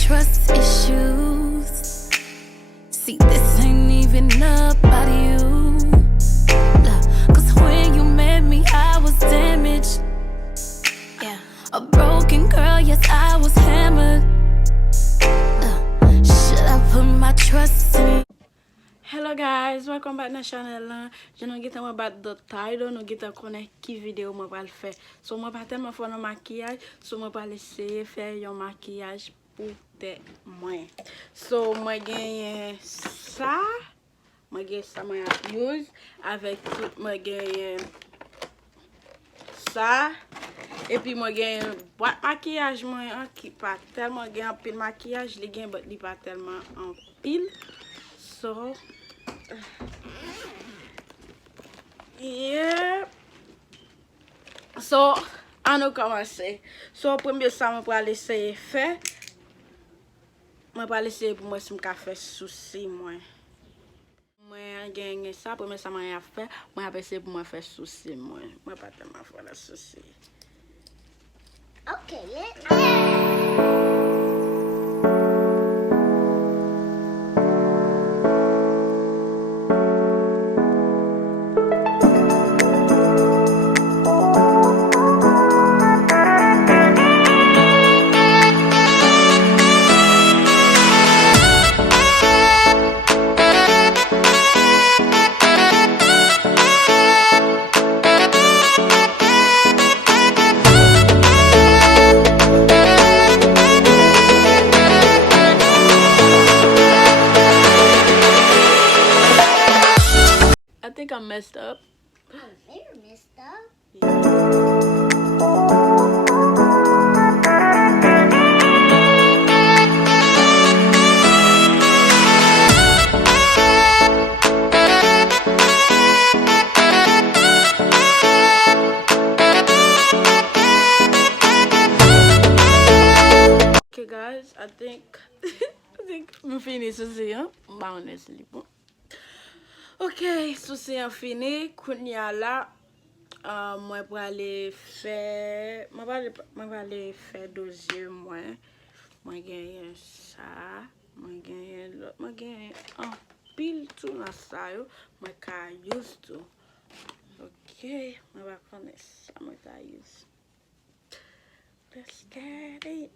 trust issues. See, this ain't even about you. Cause when you met me, I was damaged. Yeah, a broken girl, yes, I was hammered. Should I put my trust in you? Hello guys, welcome back na channel lan. Je nou gete mwen bat do title, nou gete konen ki video mwen pral fe. So mwen pa telman fò nan makiyaj, so mwen pral eseye fe yon makiyaj pou te mwen. So mwen genye sa, mwen use avec tout mwen genye sa. Et puis mwen genye boîte makiyaj mwen an ki pa telman gen an pil makiyaj, li gen but li pa telman an pil. So yeah. So, an nou komanse. So, premier sa mwen pral eseye fe. Mwen pral eseye pou mwen si mka fe souci mwen. Mwen genye sa, premier sa mwen fe. Mwen ap eseye pou mwen fe souci mwen. Mwen pa telman fwa la souci. Okay, let's go. I think I messed up. Oh, they're messed up. Okay guys, I think I'm finished souci, hein? Bah honestly, bon. Ok, souci an fini. Kounya la, mwen prale fe, mwen prale fe dosye mwen. Mwen genye sa, mwen genye an pil tou nan sa yo, mwen ka use tou. Ok, mwen va kone sa mwen ka use. Let's get it.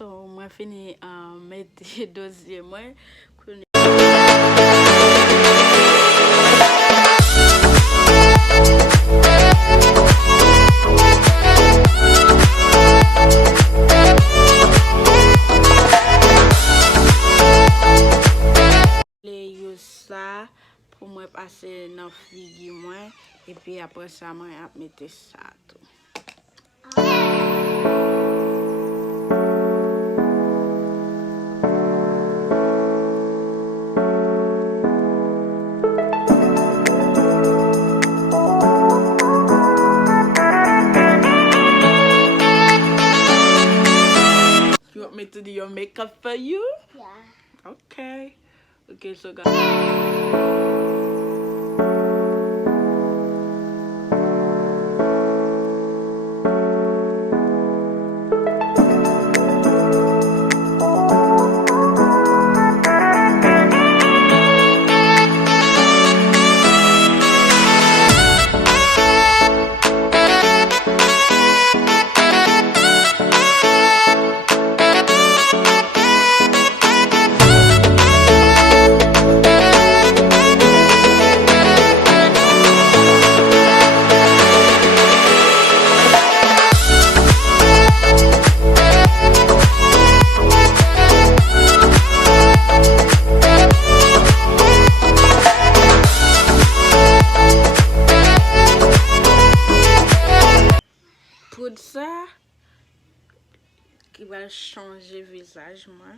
So, mwen fini mette dosye mwen. Use sa pou mwen pase nan figi mwen. E pi apre sa mwen ap mette sa tou. You want me to do your makeup for you? Yeah. Okay. Okay, so guys. changer visage moi.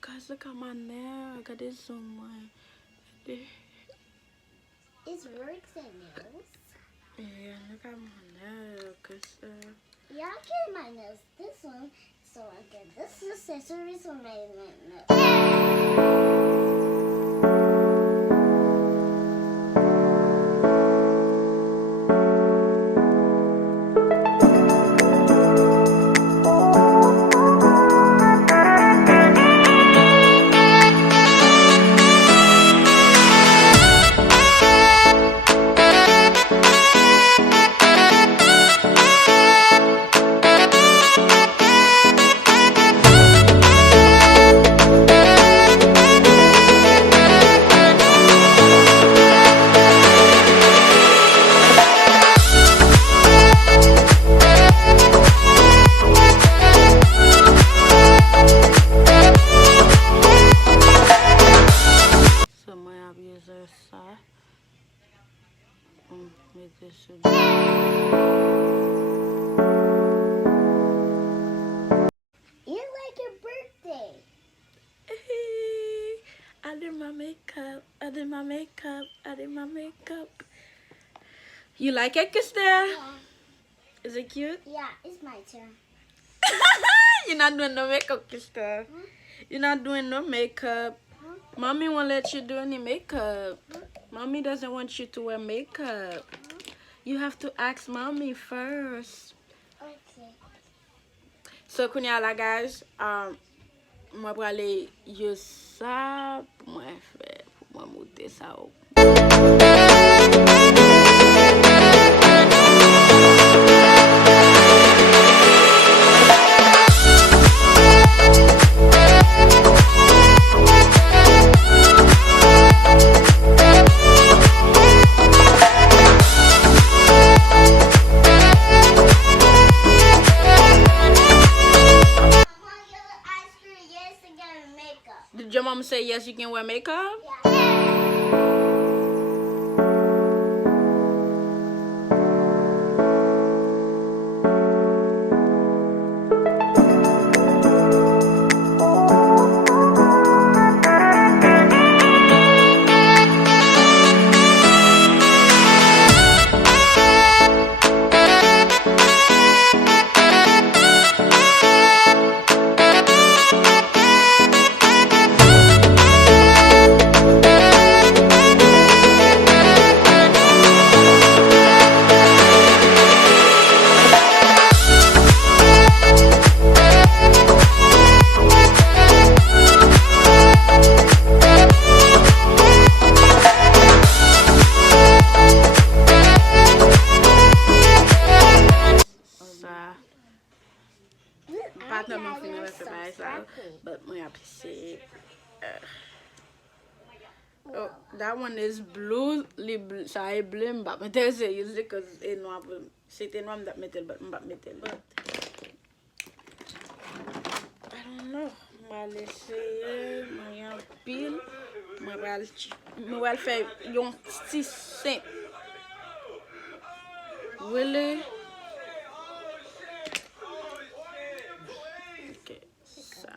Guys, look at my nail. Regardez sur moi. It's works and nails. Yeah, look at my nail. Yeah, I get my nails. This one, so I get this accessories for my nails. It's like your birthday. I did my makeup. I did my makeup. I did my makeup. You like it, Krista? Yeah. Is it cute? Yeah, it's my turn. You're not doing no makeup, Krista. You're not doing no makeup. Mommy won't let you do any makeup. Mommy doesn't want you to wear makeup. You have to ask mommy first. Okay. So, kounya la guys, moi pour aller use ça pour moi faire, pour moi monter ça. Did your mom say yes, you can wear makeup? But oh, that one is blue. So I blame but me tell say use it because it no c'était noir that metal but metal. I don't know. Moi laisser moi pile. Moi va faire yon petit simple. Really? Okay. So.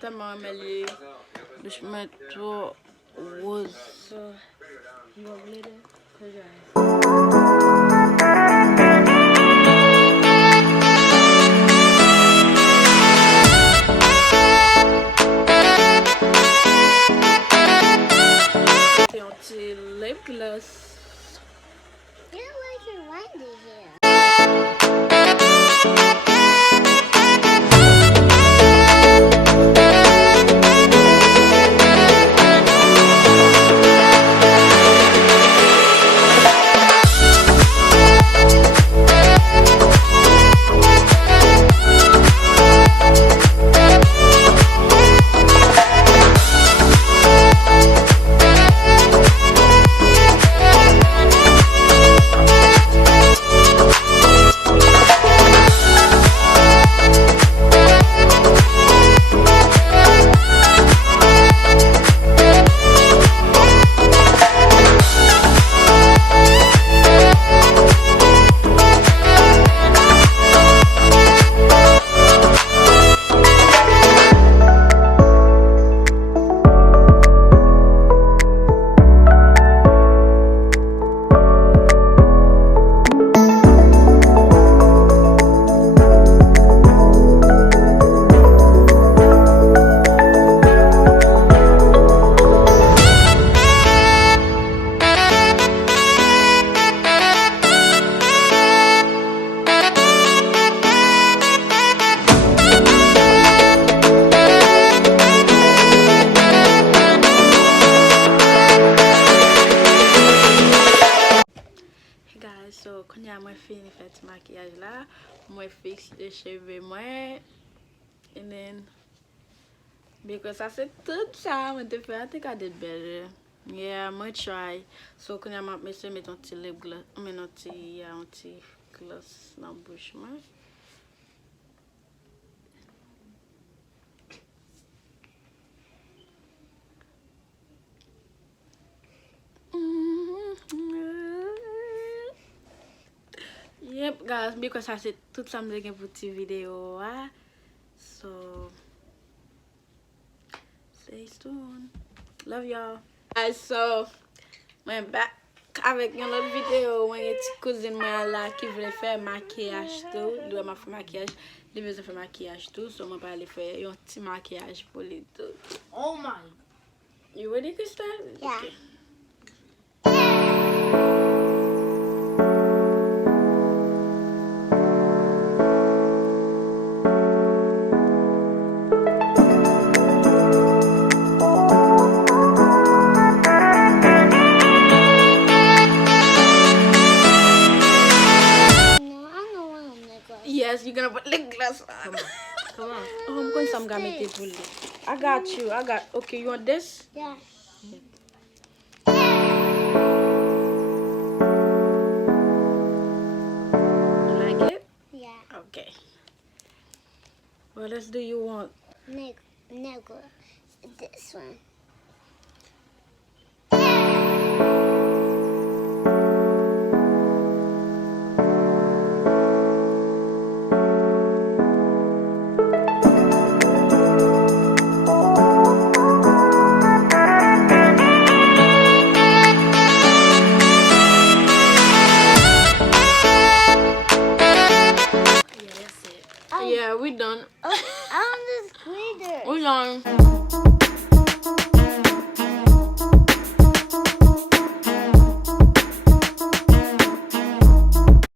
Tellement amélioré de chemin tout rose. You want me to close your eyes. C'est un petit lip gloss. You look like you're windy here. maquillage là. Moi fixe les cheveux moi. And then because I said tout ça, moi te faire I think I did better. Yeah, I'm gonna try. So quand je vais mettre un petit lip gloss, un petit gloss dans la bouche moi. Yep, guys, because I said tout ça me pour petite vidéo, so stay tuned. Love y'all. Guys, so I'm back avec une autre vidéo où une petite cousine moi là qui voulait faire maquillage tout, elle doit faire maquillage, elle veut faire maquillage tout, so moi pas aller faire un petit maquillage pour les tout. Oh my. You ready, Krista? Yeah. Okay. No, I don't want to make us. Yes, you're gonna put lip gloss on. Come on. Oh, I'm going some gamete pour lip. I got you. Okay, you want this? Yeah. You like it? Yeah. Okay. What else do you want? Nego. This one. Yeah, we done. Oh, I want this glitter. We done.